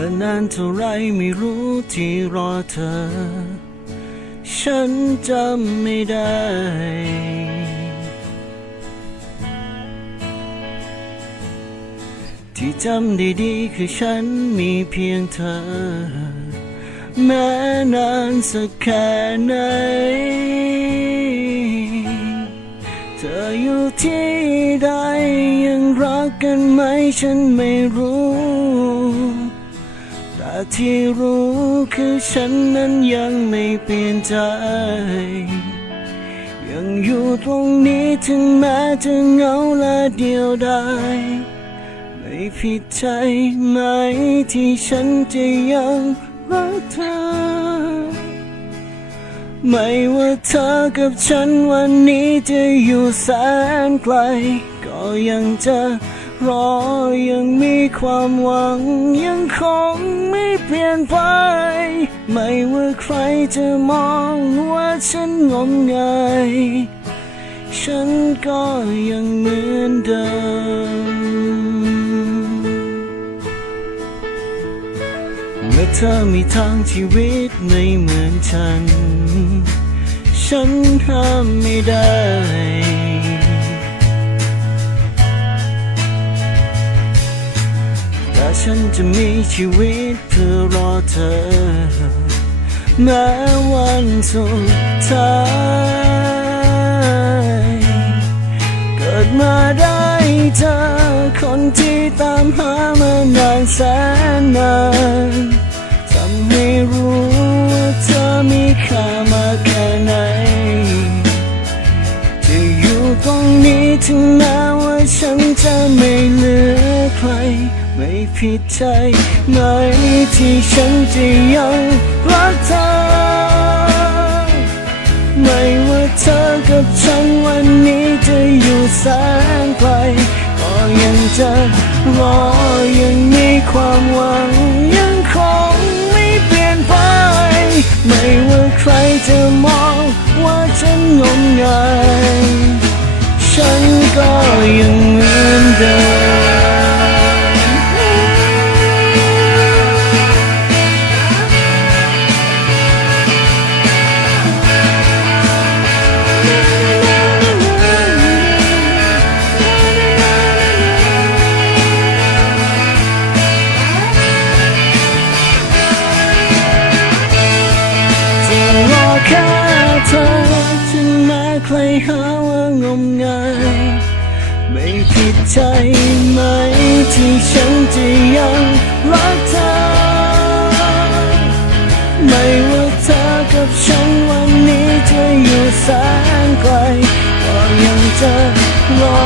นิ่นนานเท่าไรไม่รู้ที่รอเธอ ฉันจำไม่ได้ ที่จำได้ดีคือฉันมีเพียงเธอ แม้นานสักแค่ไหน เธออยู่ที่ใดยังรักกันไหมฉันไม่รู้ ที่รู้คือฉันนั้นยังไม่เปลี่ยนใจ ยังอยู่ตรงนี้ถึงแม้จะเหงาและเดียวดายไม่ผิดใจไหมที่ฉันจะยังรักเธอ ไม่ว่าเธอกับฉันวันนี้จะอยู่แสนไกล ก็ยังจะ รอยังมีความหวังยังคงไม่เปลี่ยนไป ไม่ว่าใครจะมองว่าฉันงมงายฉันก็ยังเหมือนเดิม เมื่อเธอมีทางชีวิตไม่เหมือนฉัน ฉันห้ามไม่ได้ ฉันจะมีชีวิตเพื่อรอเธอ แม้วันสุดท้ายเกิดมาได้เจอคนที่ตามหามานานแสนนานทำให้รู้ว่าเธอมีค่ามากแค่ไหนจะอยู่ตรงนี้ถึงแม้ว่าฉันจะไม่เหลือใคร ไม่ผิดใจไหมที่ฉันจะยังรักเธอ ไม่ว่าเธอกับฉันวันนี้จะอยู่แสนไกล ก็ยังจะรอยังมีความหวังยังคงไม่เปลี่ยนไป ไม่ว่าใครจะมองว่าฉันงมงายฉันก็ยัง แค่เธอถึงแม้ใครหาว่างมงายไม่ผิดใจไหมที่ฉันจะยังรักเธอ ไม่ว่าเธอกับฉันวันนี้จะอยู่แสนไกลก็ยังจะรอ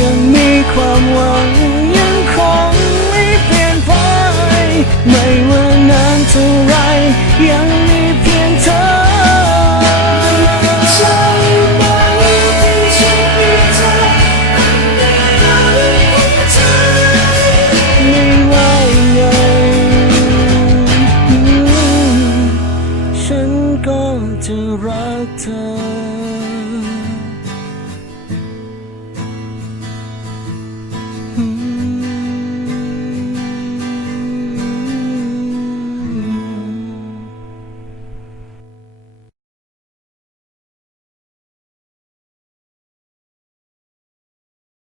ยังมีความหวังยังคงไม่เปลี่ยนไปไม่ว่านานเท่าไร to rotten. Hmm.